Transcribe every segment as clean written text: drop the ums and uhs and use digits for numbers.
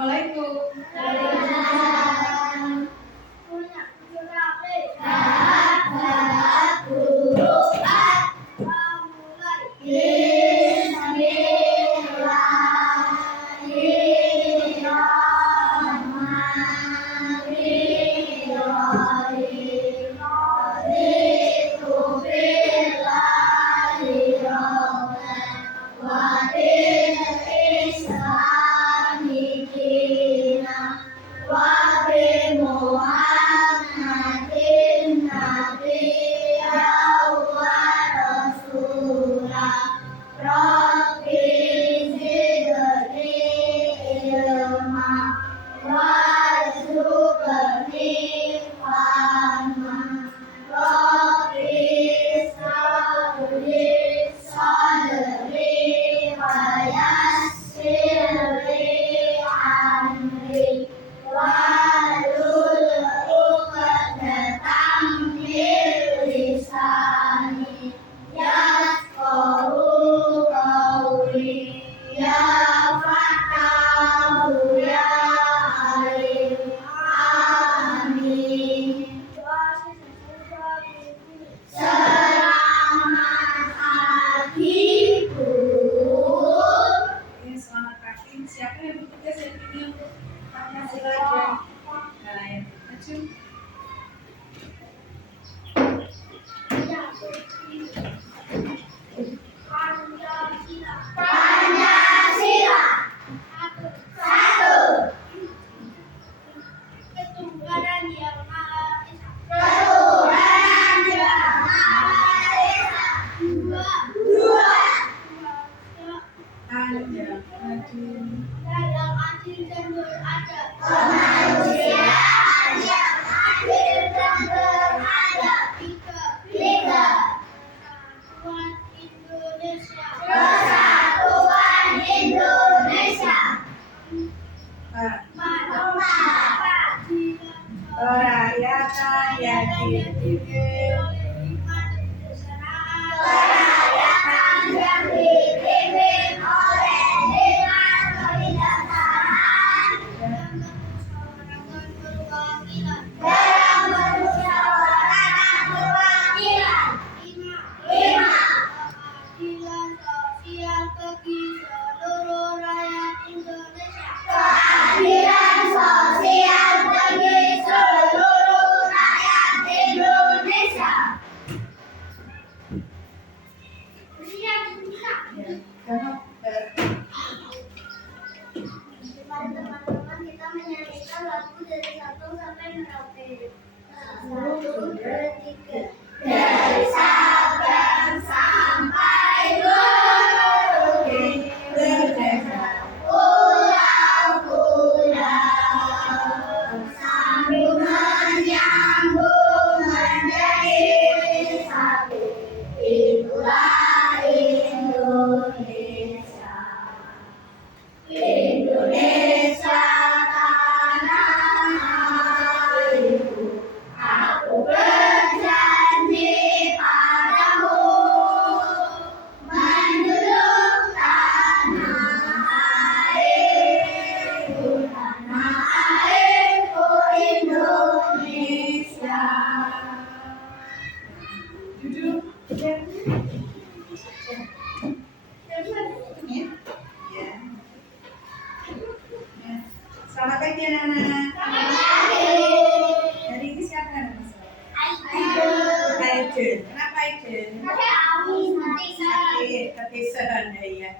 Assalamualaikum. Siapa yang bertugas hari ini untuk Pancasila dan maju. Pancasila. Satu. Ketuhanan yang Maha Esa. Ketuhanan yang Maha Esa. Dua. Panjang, maju. Yang adil dan beradab. Kemanusiaan yang adil dan beradab. Tiga. Persatuan Indonesia. Persatuan Indonesia. Kerakyatan yang dipimpin. Kerakyatan yang dipimpin oleh dengan kebijaksanaan dalam bermusyawarah perwakilan. 5. Keadilan sosial bagi seluruh rakyat Indonesia. Keadilan sosial bagi seluruh rakyat Indonesia. Teman-teman, kita menyanyikan lagu dari 1 sampai Merauke. 1, 2, 3. Dari Sabang sampai Merauke, pulau-pulau sambil menyambung menjadi satu. Itulah Indonesia. Indonesia tanah airku, aku berjanji padamu menjunjung tanah airku Indonesia. Duduk. Ya. Selamat pagi anak-anak. Hari ini siapa yang masalah? Aiden. Kenapa Aiden? Sakit, kepisahan ya.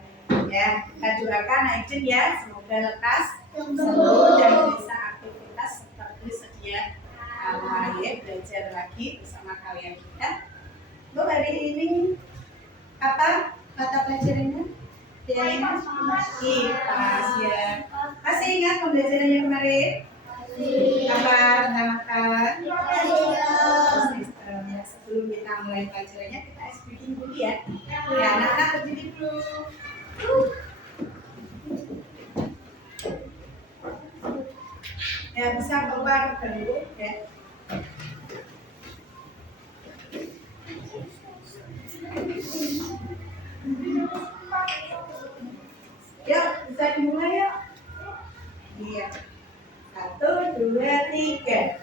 Ya, kita doakan Aiden ya, semoga lekas sembuh dan bisa aktivitas seperti sedia kala ya, belajar lagi bersama kalian kita. Untuk hari ini apa mata pelajarannya? IPAS ya. Masih ingat pembelajarannya kemarin? Apa namakan? Sistem ya. Sebelum kita mulai pelajarannya kita speaking dulu ya. Ya, anak-anak berdiri dulu. Ya, bisa keluar dulu ya. Ya, bisa dimulai ya. Iya. ketiga.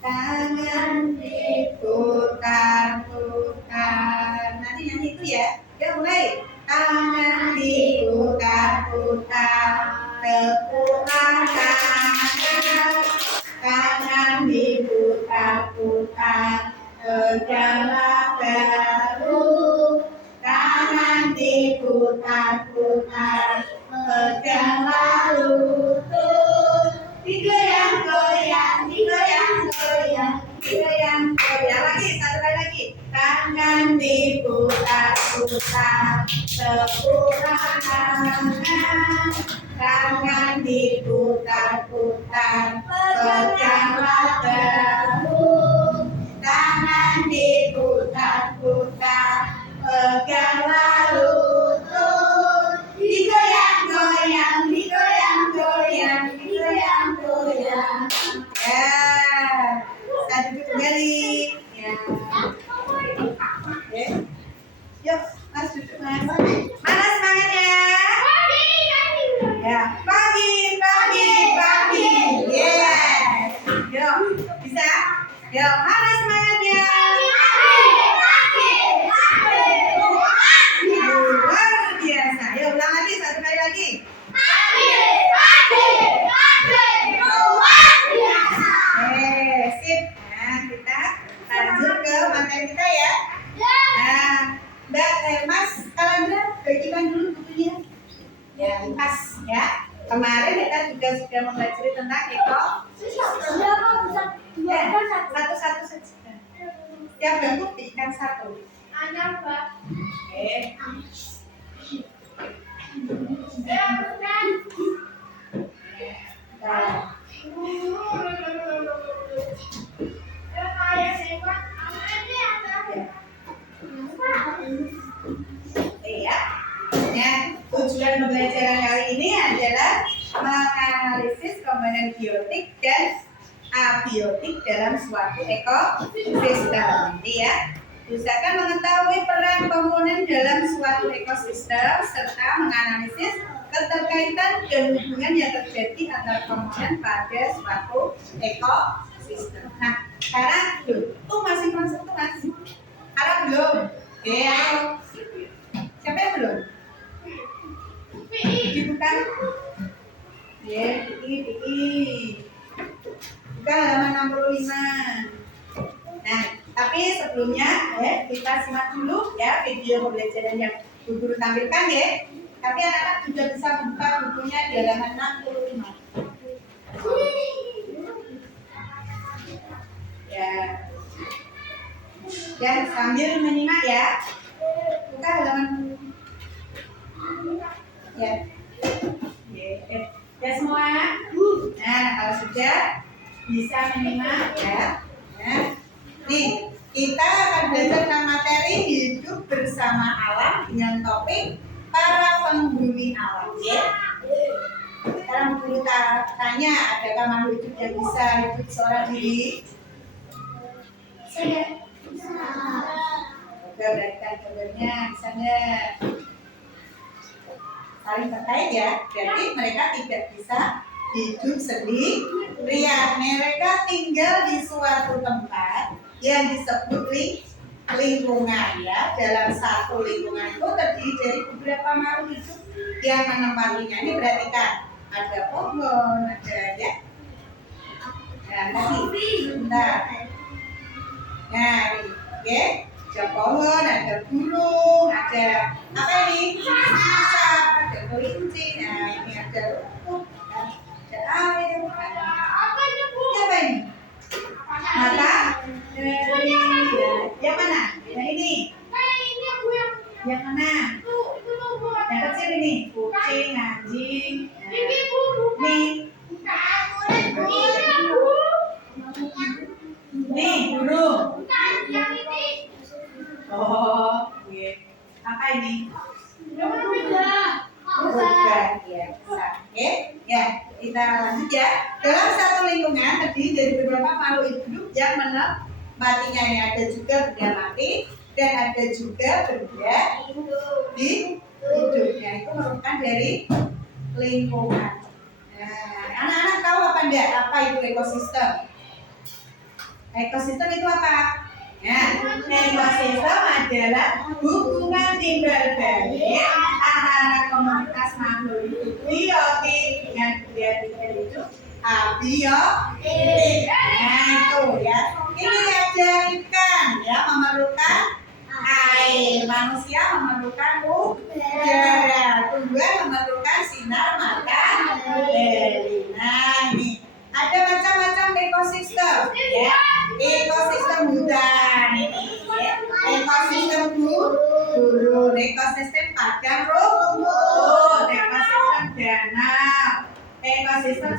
Tangan diputar-putar. Nanti nyanyi itu ya. Ya mulai. Tangan diputar-putar, tepuklah tangan. Tangan diputar-putar, tegaklah bahu. Tangan diputar-putar, tegaklah lutut. Digoyang-goyang, digoyang-goyang, digoyang-goyang. Lagi, satu kali lagi. Tangan diputar-putar, tepuklah tangan. Tangan diputar-putar, tegaklah bahu. Tangan diputar-putar, tegaklah lutut. Digoyang-goyang, digoyang-goyang, digoyang-goyang. Ya, kita duduk kembali. Ya. Oke. Yuk, Mas duduk Mas. Mana semangatnya? Ya, pagi, pagi, pagi. Yeah. Yuk, bisa? Yuk, mana semangatnya? Luar biasa. Yuk, ulang lagi, satu kali lagi. Sip. Nah, kita lanjut ke materi kita ya. Nah, Mas, kalian bagikan dulu bukunya. Ya, pas ya. Kemarin kita juga sudah mempelajari tentang satu-satu saja. Setiap bentuk berikan satu. Oke. Nah. Ya. Ya, tujuan pembelajaran kali ini adalah menganalisis komponen biotik dan abiotik dalam suatu ekosistem. Ya, usahakan mengetahui peran komponen dalam suatu ekosistem serta menganalisis keterkaitan dan hubungan yang terjadi antara komponen pada suatu ekosistem. Nah, sekarang tuh masih masuk tuh masih. Harap belum? Ya. Siapa yang belum? Dibuka. Ya, buka halaman 65. Nah, tapi sebelumnya ya kita simak dulu ya video pembelajaran yang Bu Guru tampilkan ya. Tapi anak-anak juga bisa buka bukunya di halaman 65. Ya. Dan sambil menyimak ya. Buka halaman ya. Ya semua. Nah, kalau sudah bisa menyimak ya. Nah, nih kita akan belajar tentang materi hidup bersama alam dengan topik para penghuni alam. Ya. Sekarang guru tanya, adakah makhluk hidup yang bisa hidup seorang diri? Bisa. Gambarkan gambarnya, bisa nggak? Saling terkait ya, berarti mereka tidak bisa hidup sendirian. Mereka tinggal di suatu tempat yang disebut lingkungan ya. Dalam satu lingkungan itu terdiri dari beberapa makhluk hidup yang menempatinya. Ini berarti kan ada pohon, ada ya. Nah, tadi sebentar. Nah, ini, oke. Ada pohon, ada burung, ada apa ini? Ada kelinci, nah ini ada rumput, ada air. Apa ini? Mata dari yang mana? Yang ini. Yang mana? Yang kecil ini. Kucing, anjing. Nih, burung. Oh, iya. Apa ini? Bukan, ya. Oke, ya. Kita lanjut ya. Dalam satu lingkungan terdiri dari beberapa makhluk hidup yang menempatinya. Ini ada juga benda mati dan ada juga benda hidup. Yang itu merupakan dari lingkungan. Nah, anak-anak tahu apa enggak apa itu ekosistem? Ekosistem itu apa? Ya, ekosistem adalah hubungan timbal balik antara komunitas makhluk hidup biotik dengan benda hidup abiotik. Nah itu ya. Ini ada ikan ya memerlukan air, manusia memerlukan udara, tumbuhan memerlukan sinar matahari. Nah ini ada macam-macam ekosistem ya. Ekosistem hutan ini ya. Ekosistem gurun, ekosistem padang rumput, ekosistem danau, ekosistem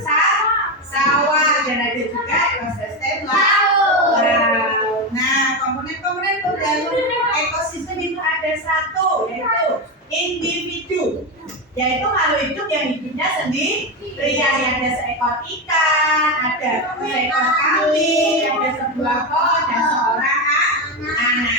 sawah, dan ada juga ekosistem laut. Nah, komponen-komponen pembangunan ekosistem itu ada satu, yaitu individu, yaitu makhluk hidup yang hidupnya sendiri. Ada seekor ikan, ada seekor kambing, ada sebuah pohon dan seorang anak.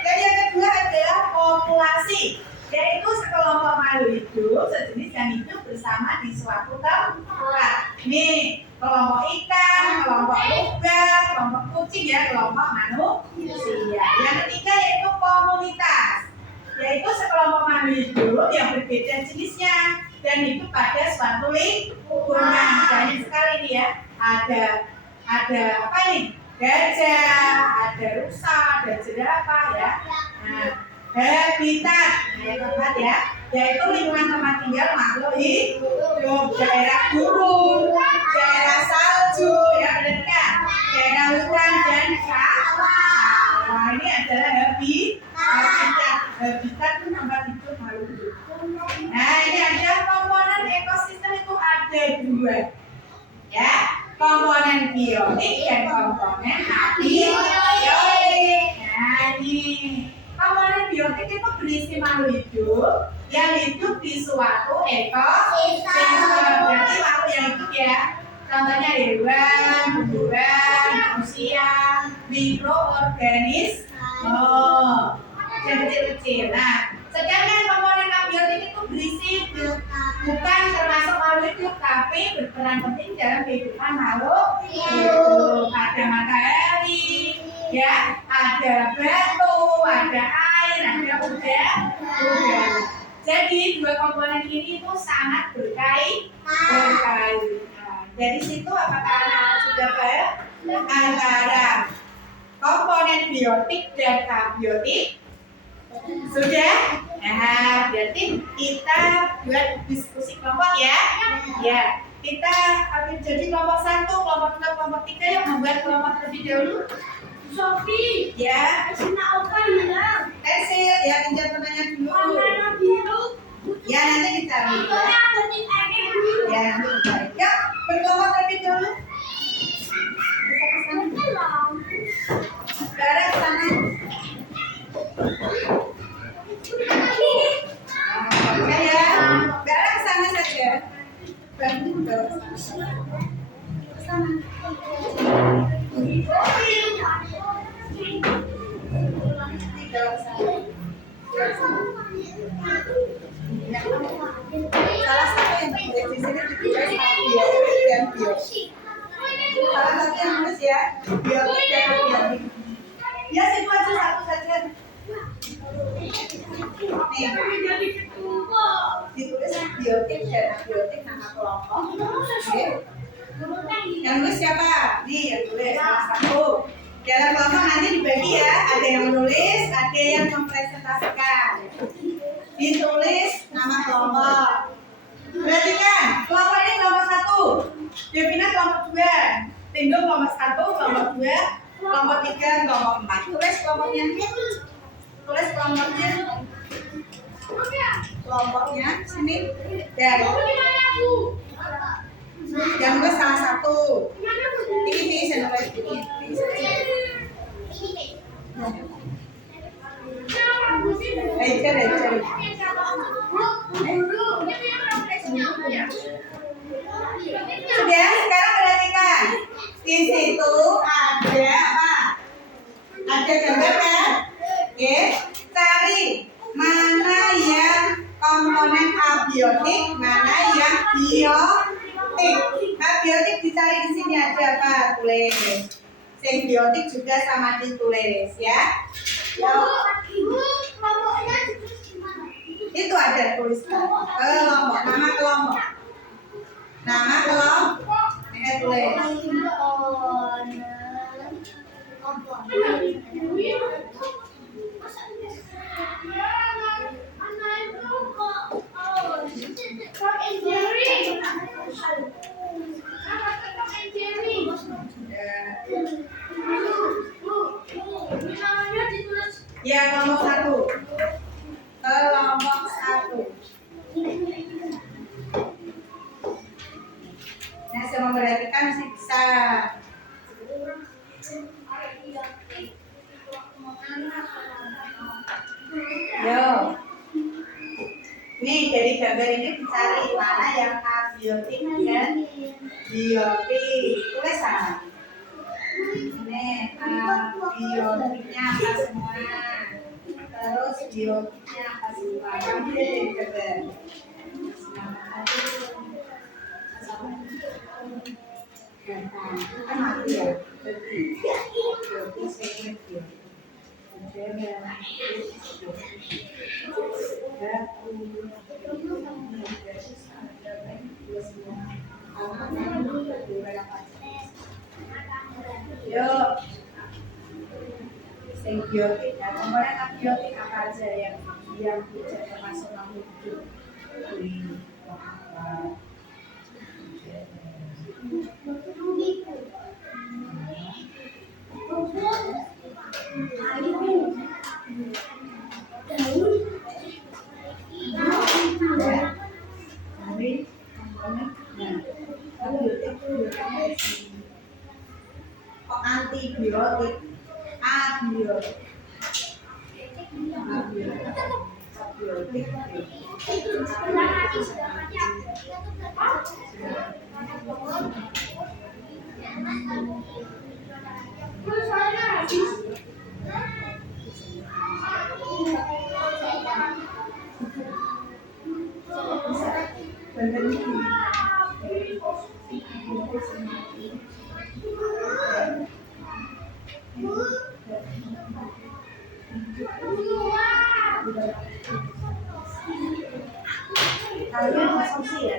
Dan yang kedua adalah populasi, yaitu sekelompok makhluk hidup sejenis yang hidup bersama di suatu tempat. Nih, kelompok ikan, kelompok rubah, kelompok kucing ya, kelompok manusia. Yang ketiga yaitu komunitas, yaitu sekelompok makhluk hidup yang berbeda jenisnya dan hidup pada suatu lingkungan. Banyak sekali nih ya. Ada apa nih? Gajah, ada rusa, ada jerapah ya. Nah, habitat, tempat ya, yaitu lingkungan tempat tinggal makhluk hidup. Daerah gurun, daerah salju, ya benar kan? Daerah hutan dan sawah. Nah, ini adalah habitat. Habitat itu tempat hidup makhluk hidup. Nah, ini ada komponen ekosistem itu ada dua, ya, komponen biotik dan komponen abiotik. Nah, ini komponen biotik itu berisi makhluk hidup yang hidup di suatu ekosistem. Berarti makhluk yang hidup ya, contohnya hewan, tumbuhan, manusia, mikroorganisme, yang kecil-kecil. Nah, sedangkan komponen abiotik itu berisi bukan termasuk makhluk hidup, tapi berperan penting dalam kehidupan makhluk hidup. Ada matahari, ya, ada batu, ada air, ada udara. Jadi dua komponen ini itu sangat berkait. Nah, dari situ apakah anak sudah paham antara komponen biotik dan abiotik? Sudah? Nah, berarti kita buat diskusi kelompok ya. Ya, kita ambil jadi kelompok 1, kelompok 2, kelompok 3 yang membuat kelompok terlebih dahulu. Sofi, Ya, pensil ya, pinjam temannya dulu. Ya, nanti dicari ya. Ya, nanti dicari. Yuk, berkelompok terlebih dahulu. Bisa ke sana. Sekarang ke sana. Oke ya, Bara ke sana saja. Bantu bawa ke sana. Ke sana. Salah satu yang tulis di sini ditulis biotik dan biotik. Salah satu yang tulis ya, biotik dan biotik. Ya, situ aja satu saja. Nih, ditulis biotik dan abiotik nama kelompok. Oke. Yang tulis siapa? Nih, yang tulis salah satu. Dalam kelompok nanti dibagi ya, ada yang menulis, ada yang mempresentasikan. Ditulis nama kelompok. Perhatikan, kelompok ini kelompok 1, Devina kelompok 2, Tindo kelompok 1, kelompok 2, kelompok 3, kelompok 4. Tulis kelompoknya. Tulis kelompoknya. Kelompoknya sini. Dan yang tulis salah satu. Ini saya nulis ini. Sudah, sekarang perhatikan. Di situ ada apa? Ada gambar kan? Oke, cari mana yang komponen abiotik, mana yang biotik. Abiotik dicari di sini ada apa? Tulis. Simbiotik juga sama ditulis ya. Itu ada tulisan. Kelompok, nama kelompok. Nama kelompok. Tulis. Ya, kelompok 1. Kelompok 1. Nah, saya memperhatikan siksa. Yo. Nih, dari gambar ini dicari mana yang abiotik dan biotik. Tulis sama. Ini abiotiknya apa semua? Terus biotiknya apa semua? Ambil dari gambar. Kan mati ya? Biotik saya ingat Yuk, simbiotik. Nah, komponen abiotik apa aja yang tidak termasuk makhluk hidup? Antibiotik, abiotik, kalian konsumsi ya.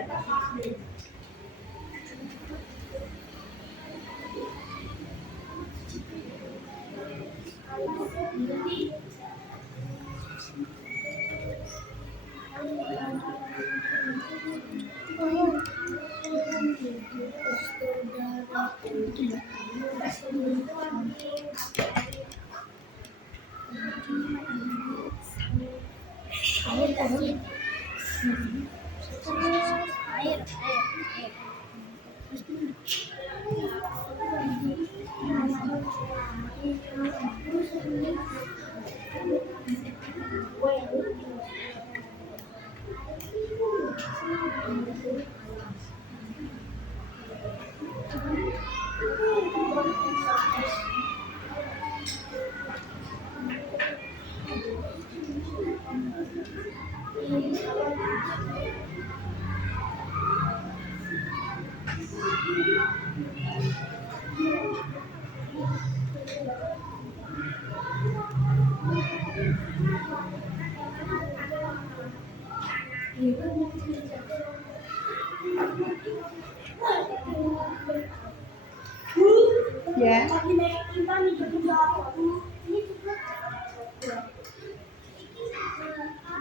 Ya.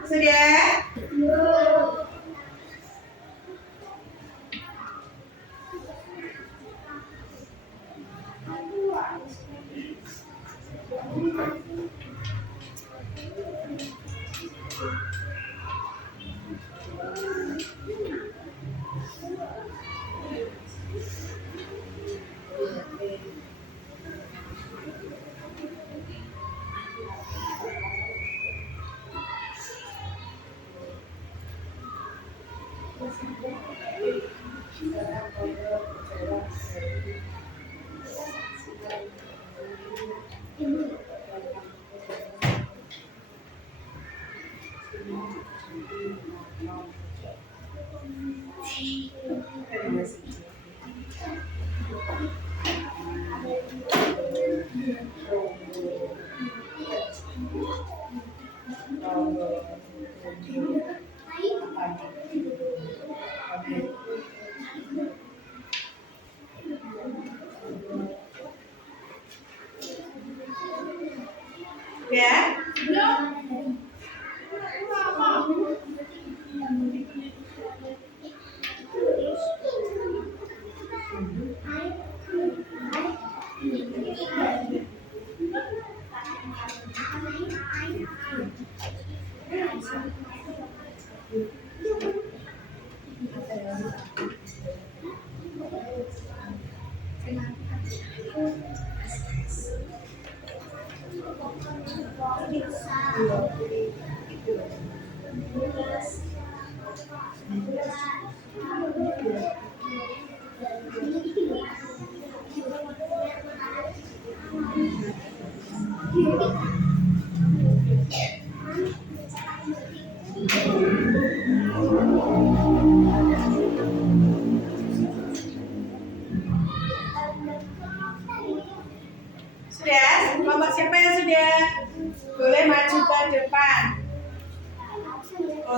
Sudah?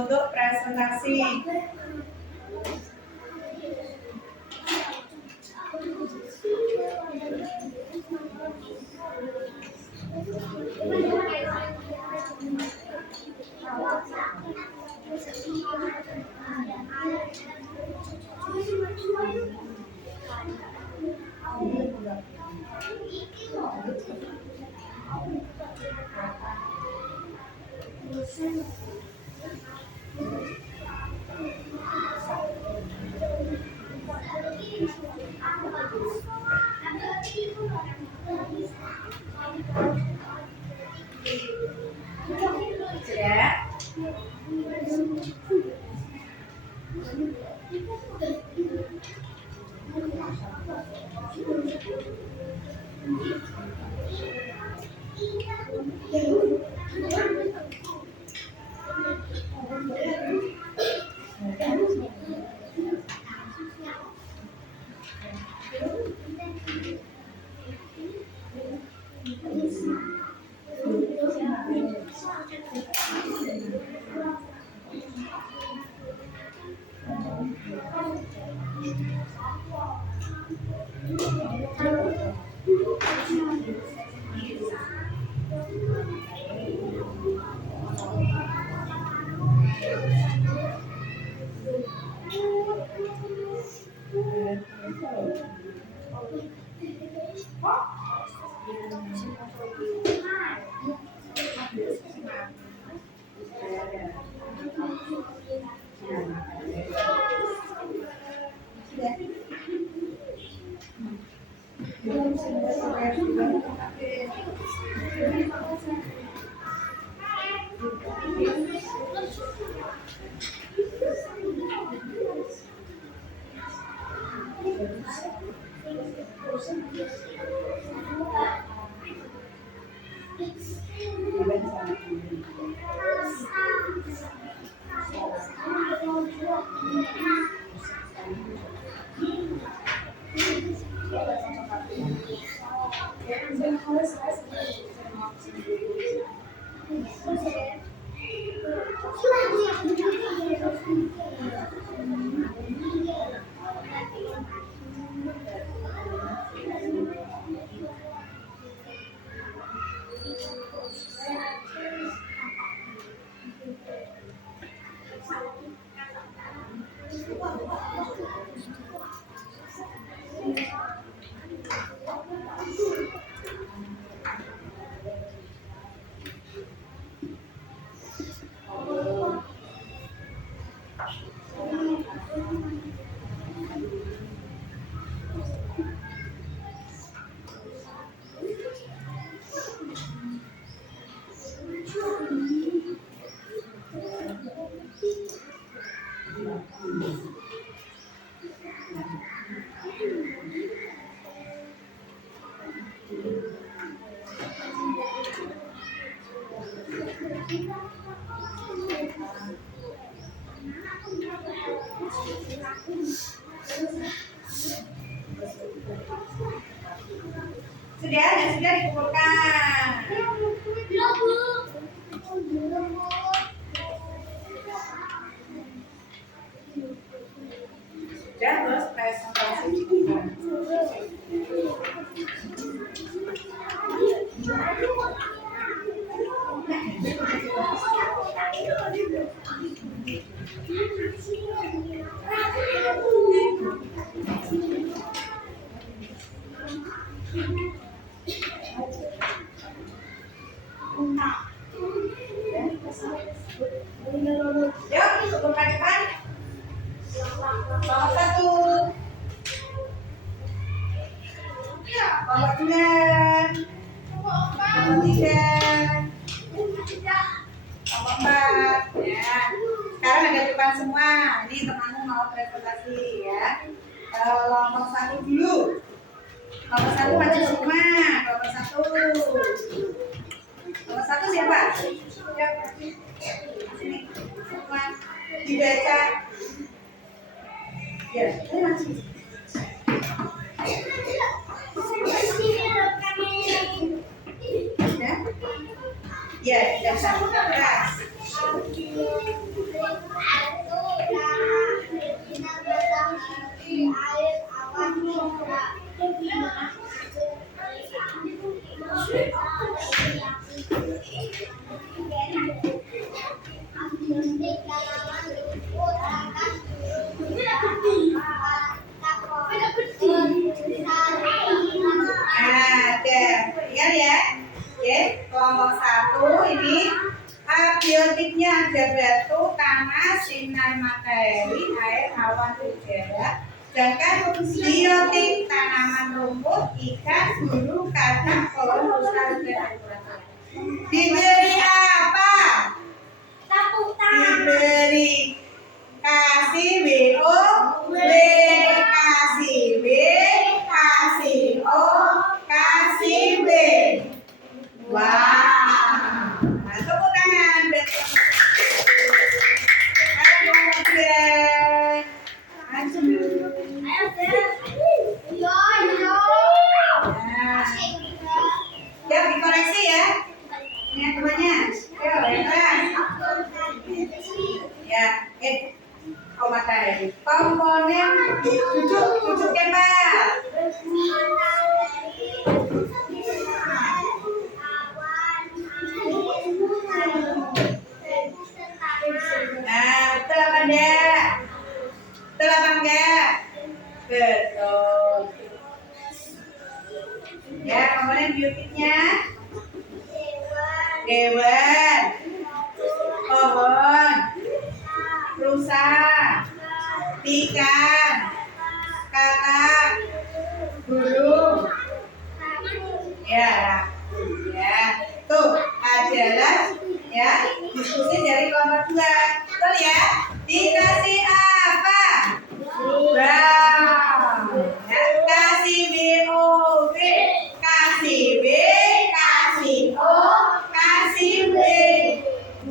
untuk presentasi. Ya. Sudah dikumpulkan. Sudah, terus presentasi. Yuk, kumpulkan depan. Nomor 1. Nomor 2. Nomor 3. Nomor 4. Ya. Sekarang ada depan semua. Ini temanmu mau presentasi ya. Nomor 1 dulu. Nomor 1 maju semua. Nomor 1. Nomor 1 siapa? Sini. Semua dibaca. Ya, ini masih. Ya, dasar keras. biotiknya ada batu, tanah, sinar matahari, air, awan, udara. Sedangkan biotik tanaman, rumput, ikan, burung, kacang, pohon, rusa, dan diberi apa? Diberi kasih BO, B kasih B, kasih O, kasih B. Wow. Nah, tepuk tangan. Ya, dikoreksi ya. Ini temannya. Yo, ya, matahari. Komponen duduk Pak. Nah, betul apa enggak? Betul apa enggak? Betul. Ya, komponen biotiknya hewan, pohon, rusa, ikan, katak, burung. Ya, tuh adalah ya diskusi dari kelompok 2. Betul ya? Dikasih apa? Brown. Ya, kasih BO, B, kasih B, kasih O, kasih B.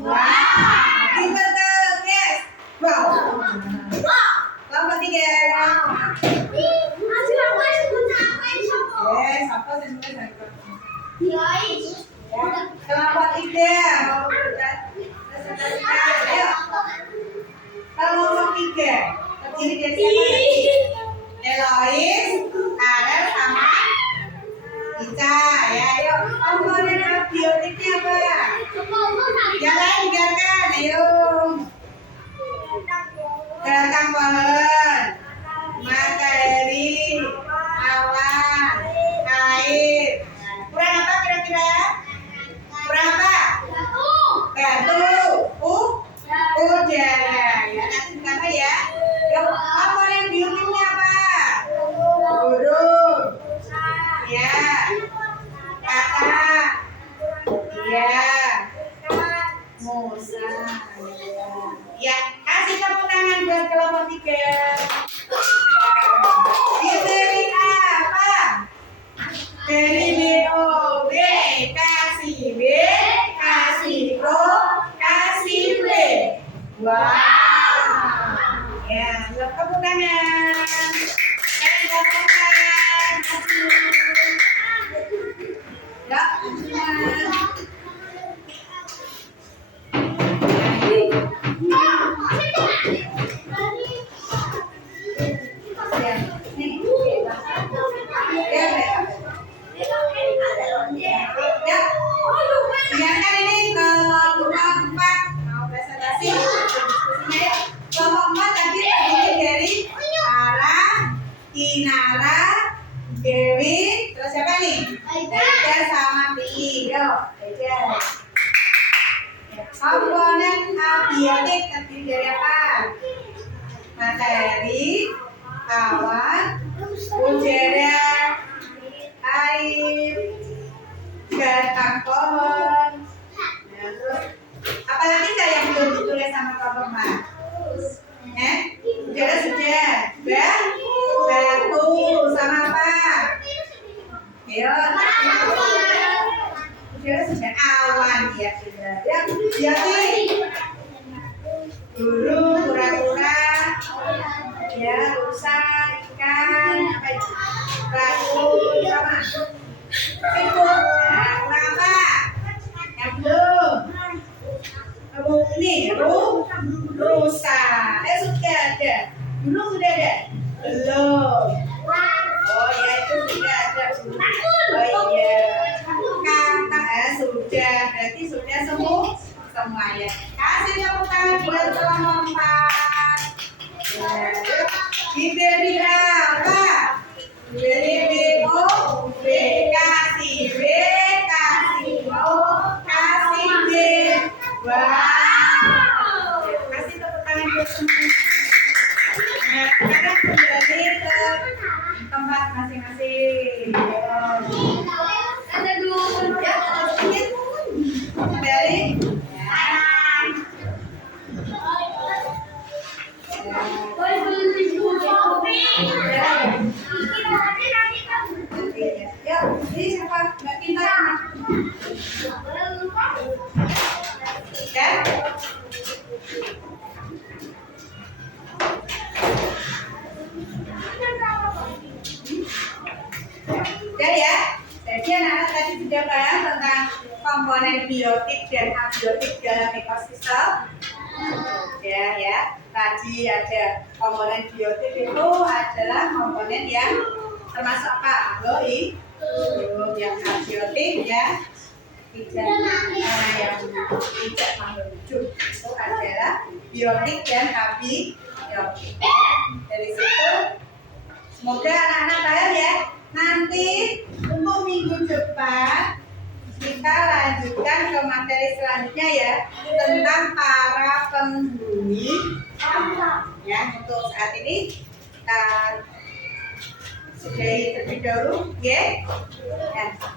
Wow, kita tuh guys. Wow. Kelompok 3. Siapa yang kelompok 3. Ayo. Kelompok 3 terdiri dari siapa tadi? Elois, Arel, sama Ica. Ya, ayo. Komponen biotiknya apa? Yang lain dengarkan. Ayo. Batang pohon, matahari, awan, air. Kurang apa kira-kira? Kurang apa? Batu, udara. Ya, nanti kenapa ya? Yuk, komponen biotiknya apa? Burung. Ya. Katak. Ya. Musa. Ya, kasih tepuk tangan buat kelompok 3. Diberi apa? Dari BO, B, kasih B, kasih O, kasih B. Wow. Ya, tepuk tangan. Tepuk tangan. Ya, biarkan ini kelompok 4 mau presentasi diskusinya ya. Kelompok 4 tadi terdiri dari Ara, Kinara, Dewi, terus siapa nih? Eja sama Pi. Yo, Eja. Komponen abiotik terdiri dari apa? Matahari, awan, udara, air, batang pohon. Nah, terus apalagi yang belum ditulis sama kelompok 4? Udara sudah. Batu sama apa? Ayo. Udara sudah. Awan ya sudah. Ya burung, kura-kura, ya rusa, ikan, batu sama ikut. Nah, kenapa? Yang belum. Ini rusa. Sudah ada. Burung sudah ada? Belum. Oh ya, itu sudah ada. Oh iya. Kata sudah. Berarti sudah semua ya. Kasih tepuk tangan buat kelompok 4. Diberi apa? Diberi BO, B, kasih B, kasih O, kasih B. Wow. tempat masing-masing. Ada dulu. Ya, kembali. Boleh beli buku Shopee. Ya, ini siapa? Mbak Tina. Ya. Ya. Jadi anak-anak tadi sudah bahas tentang komponen biotik dan abiotik dalam ekosistem. Ya. Tadi ada komponen biotik itu adalah komponen yang termasuk apa? Loi. Yang abiotik ya. Tidak yang tidak makhluk hidup itu adalah biotik dan abiotik. Dari situ semoga anak-anak paham ya. Nanti untuk minggu depan kita lanjutkan ke materi selanjutnya ya tentang para penghuni alam. Ya, untuk saat ini kita sudahi terlebih dahulu, ya.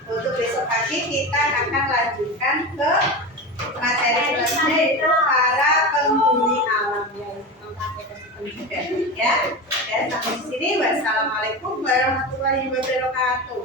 Untuk besok pagi kita akan lanjutkan ke materi selanjutnya yaitu para penghuni alam yang tentang ekosistem juga, ya. Dan sampai di sini, wassalamualaikum warahmatullahi wabarakatuh.